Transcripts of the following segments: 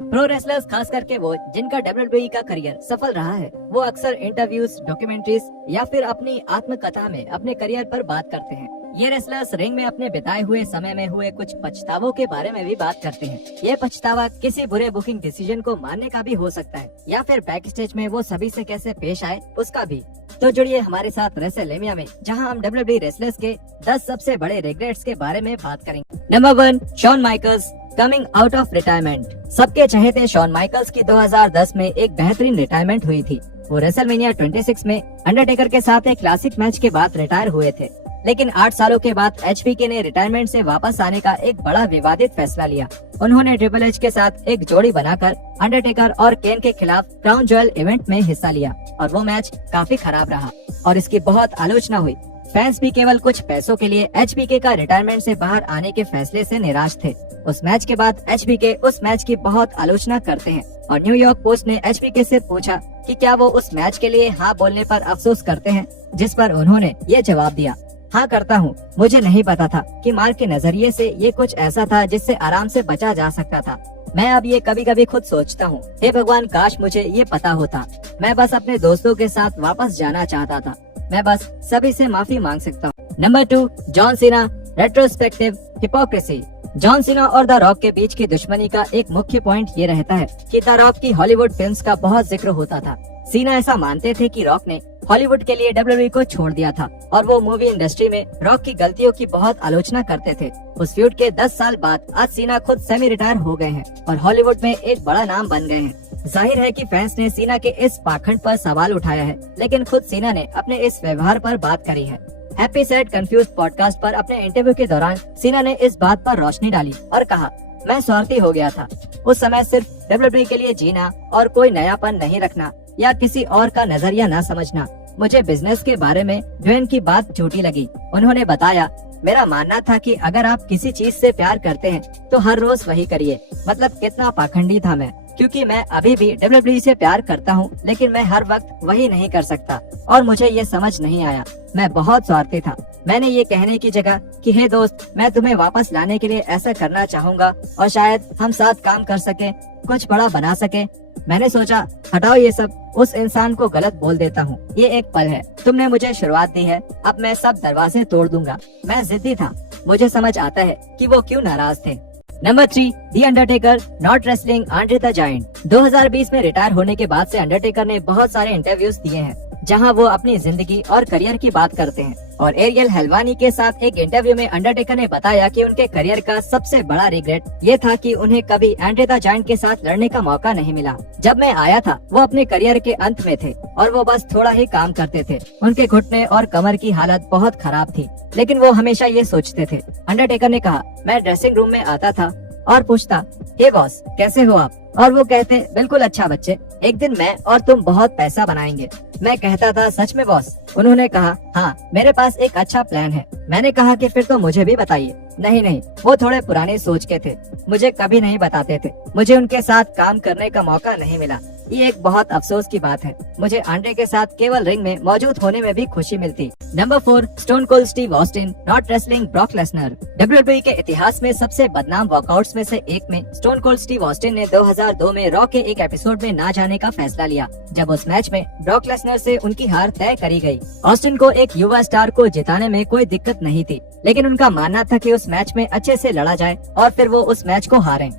Pro wrestlers, खास करके वो जिनका WWE का करियर सफल रहा है, वो अक्सर इंटरव्यूज, डॉक्यूमेंट्रीज या फिर अपनी आत्मकथा में अपने करियर पर बात करते हैं। ये रेसलर्स रिंग में अपने बिताए हुए समय में हुए कुछ पछतावों के बारे में भी बात करते हैं। ये पछतावा किसी बुरे बुकिंग डिसीजन को मानने का भी हो सकता है या फिर बैक स्टेज में वो सभी से कैसे पेश आए उसका भी। तो जुड़िए हमारे साथ रेसलमेनिया में, जहां हम WWE रेसलर्स के 10 सबसे बड़े रिग्रेट्स के बारे में बात करेंगे। Number 1, Shawn Michaels coming out of retirement. सबके चहेते शॉन माइकल्स की 2010 में एक बेहतरीन रिटायरमेंट हुई थी। वो रेसलमेनिया 26 में अंडरटेकर के साथ एक क्लासिक मैच के बाद रिटायर हुए थे, लेकिन 8 सालों के बाद HBK ने रिटायरमेंट से वापस आने का एक बड़ा विवादित फैसला लिया। उन्होंने ट्रिपल एच के साथ एक जोड़ी बनाकर अंडरटेकर और केन के खिलाफ क्राउन ज्वेल इवेंट में हिस्सा लिया और वो मैच काफी खराब रहा और इसकी बहुत आलोचना हुई। फैंस भी केवल कुछ पैसों के लिए HBK का रिटायरमेंट से बाहर आने के फैसले से निराश थे। उस मैच के बाद HBK उस मैच की बहुत आलोचना करते हैं और न्यूयॉर्क पोस्ट ने HBK से पूछा कि क्या वो उस मैच के लिए हाँ बोलने पर अफसोस करते हैं, जिस पर उन्होंने ये जवाब दिया, हाँ करता हूँ। मुझे नहीं पता था कि मार्क के नजरिए से ये कुछ ऐसा था जिससे आराम से बचा जा सकता था। मैं अब ये कभी कभी खुद सोचता हूँ, हे भगवान, काश मुझे ये पता होता। मैं बस अपने दोस्तों के साथ वापस जाना चाहता था। मैं बस सभी से माफी मांग सकता हूँ। Number 2, John Cena retrospective hypocrisy. John Cena और द रॉक के बीच की दुश्मनी का एक मुख्य पॉइंट ये रहता है कि द रॉक की हॉलीवुड फिल्म्स का बहुत जिक्र होता था। सीना ऐसा मानते थे कि रॉक ने हॉलीवुड के लिए WWE को छोड़ दिया था और वो मूवी इंडस्ट्री में रॉक की गलतियों की बहुत आलोचना करते थे। उस फ्यूड के 10 साल बाद आज सीना खुद सेमी रिटायर हो गए हैं और हॉलीवुड में एक बड़ा नाम बन गए हैं। जाहिर है कि फैंस ने सीना के इस पाखंड पर सवाल उठाया है, लेकिन खुद सीना ने अपने इस व्यवहार पर बात करी है। हैप्पी सैड कंफ्यूज्ड पॉडकास्ट पर अपने इंटरव्यू के दौरान सीना ने इस बात पर रोशनी डाली और कहा, मैं स्वार्थी हो गया था। उस समय सिर्फ WWE के लिए जीना और कोई नयापन नहीं रखना या किसी और का नजरिया न समझना। मुझे बिजनेस के बारे में ड्वेन की बात झूठी लगी। उन्होंने बताया, मेरा मानना था कि अगर आप किसी चीज से प्यार करते हैं तो हर रोज वही करिए। मतलब कितना पाखंडी था मैं, क्योंकि मैं अभी भी WWE से प्यार करता हूँ, लेकिन मैं हर वक्त वही नहीं कर सकता और मुझे ये समझ नहीं आया। मैं बहुत स्वार्थी था। मैंने ये कहने की जगह कि हे दोस्त, मैं तुम्हें वापस लाने के लिए ऐसा करना चाहूँगा और शायद हम साथ काम कर सके, कुछ बड़ा बना सके, मैंने सोचा हटाओ ये सब, उस इंसान को गलत बोल देता हूँ। ये एक पल है, तुमने मुझे शुरुआत दी है, अब मैं सब दरवाजे तोड़ दूंगा। मैं जिद्दी था। मुझे समझ आता है कि वो क्यों नाराज थे। Number 3, the Undertaker not wrestling Andre the giant. 2020 में रिटायर होने के बाद से अंडरटेकर ने बहुत सारे इंटरव्यूज दिए हैं जहां वो अपनी जिंदगी और करियर की बात करते हैं और एरियल हेलवानी के साथ एक इंटरव्यू में अंडरटेकर ने बताया कि उनके करियर का सबसे बड़ा रिग्रेट ये था कि उन्हें कभी आंड्रे द जायंट के साथ लड़ने का मौका नहीं मिला। जब मैं आया था वो अपने करियर के अंत में थे और वो बस थोड़ा ही काम करते थे। उनके घुटने और कमर की हालत बहुत खराब थी, लेकिन वो हमेशा ये सोचते थे। अंडरटेकर ने कहा, मैं ड्रेसिंग रूम में आता था और पूछता, हे बॉस कैसे हो आप, और वो कहते, बिल्कुल अच्छा बच्चे, एक दिन मैं और तुम बहुत पैसा बनाएंगे। मैं कहता था, सच में बॉस? उन्होंने कहा, हाँ, मेरे पास एक अच्छा प्लान है। मैंने कहा कि फिर तो मुझे भी बताइए। नहीं, वो थोड़े पुराने सोच के थे, मुझे कभी नहीं बताते थे। मुझे उनके साथ काम करने का मौका नहीं मिला। ये एक बहुत अफसोस की बात है। मुझे आंड्रे के साथ केवल रिंग में मौजूद होने में भी खुशी मिलती। Number 4, stone cold Steve Austin not wrestling Brock Lesnar. WWE के इतिहास में सबसे बदनाम वॉकआउट्स में से एक में स्टोन कोल्ड स्टीव ऑस्टिन ने 2002 में रॉ के एक एपिसोड में ना जाने का फैसला लिया, जब उस मैच में ब्रॉक लेसनर से उनकी हार तय करी गई। ऑस्टिन को एक युवा स्टार को जिताने में कोई दिक्कत नहीं थी, लेकिन उनका मानना था कि उस मैच में अच्छे से लड़ा जाए और फिर वो उस मैच को हारें।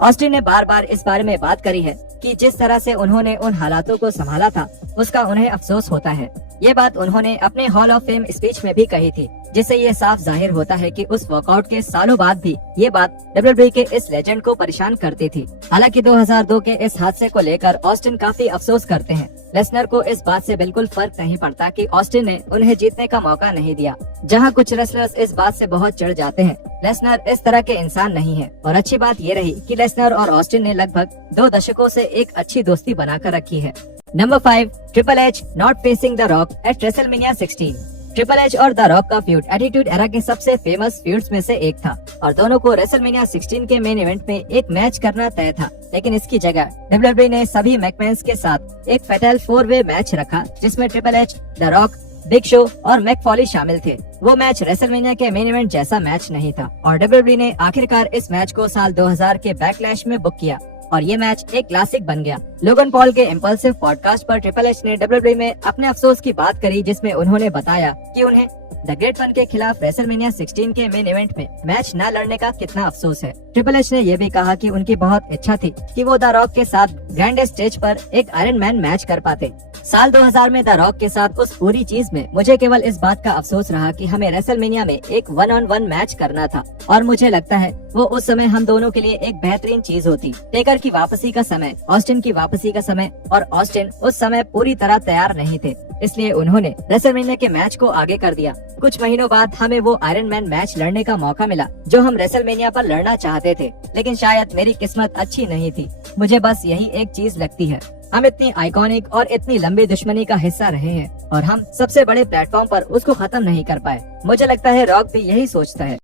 ऑस्टिन ने बार बार इस बारे में बात करी है कि जिस तरह से उन्होंने उन हालातों को संभाला था उसका उन्हें अफसोस होता है। ये बात उन्होंने अपने हॉल ऑफ फेम स्पीच में भी कही थी, जिससे ये साफ जाहिर होता है कि उस वॉकआउट के सालों बाद भी ये बात WWE के इस लेजेंड को परेशान करती थी। हालांकि 2002 के इस हादसे को लेकर ऑस्टिन काफी अफसोस करते हैं। लेसनर को इस बात से बिल्कुल फर्क नहीं पड़ता कि ऑस्टिन ने उन्हें जीतने का मौका नहीं दिया। जहां कुछ रेसलर्स इस बात से बहुत चिढ़ जाते हैं, लेसनर इस तरह के इंसान नहीं है। और अच्छी बात ये रही कि लेसनर और ऑस्टिन ने लगभग 2 दशकों से एक अच्छी दोस्ती बनाकर रखी है। Number 5, triple H not facing the rock eight WrestleMania 16। Triple H और द रॉक का फ्यूड एटीट्यूड एरा के सबसे फेमस फ्यूड्स में से एक था और दोनों को रेसलमेनिया 16 के मेन इवेंट में एक मैच करना तय था, लेकिन इसकी जगह WWE ने सभी मैकमैन्स के साथ एक फैटल 4-वे मैच रखा, जिसमें triple H, the rock, big show और मैक फॉली शामिल थे। वो मैच रेसलमेनिया के मेन इवेंट जैसा मैच नहीं था और WWE ने आखिरकार इस मैच को साल 2000 के बैकलैश में बुक किया और ये मैच एक क्लासिक बन गया। लोगन पॉल के इम्पल्सिव पॉडकास्ट पर ट्रिपल एच ने WWE में अपने अफसोस की बात करी, जिसमें उन्होंने बताया कि उन्हें द ग्रेट वन के खिलाफ रेसलमेनिया 16 के मेन इवेंट में मैच न लड़ने का कितना अफसोस है। ट्रिपल एच ने यह भी कहा कि उनकी बहुत इच्छा थी कि वो द रॉक के साथ ग्रैंड स्टेज पर एक आयरन मैन मैच कर पाते। साल 2000 में द रॉक के साथ उस पूरी चीज में मुझे केवल इस बात का अफसोस रहा कि हमें रेसलमेनिया में एक 1-on-1 मैच करना था, और मुझे लगता है वो उस समय हम दोनों के लिए एक बेहतरीन चीज होती। टेकर की वापसी का समय, ऑस्टिन की वापसी का समय, और ऑस्टिन उस समय पूरी तरह तैयार नहीं थे, इसलिए उन्होंने रेसलमेनिया के मैच को आगे कर दिया। कुछ महीनों बाद हमें वो आयरन मैन मैच लड़ने का मौका मिला जो हम रेसलमेनिया पर लड़ना चाहते थे, लेकिन शायद मेरी किस्मत अच्छी नहीं थी। मुझे बस यही एक चीज लगती है, हम इतनी आइकॉनिक और इतनी लंबी दुश्मनी का हिस्सा रहे हैं और हम सबसे बड़े प्लेटफॉर्म पर उसको खत्म नहीं कर पाए। मुझे लगता है रॉक भी यही सोचता है।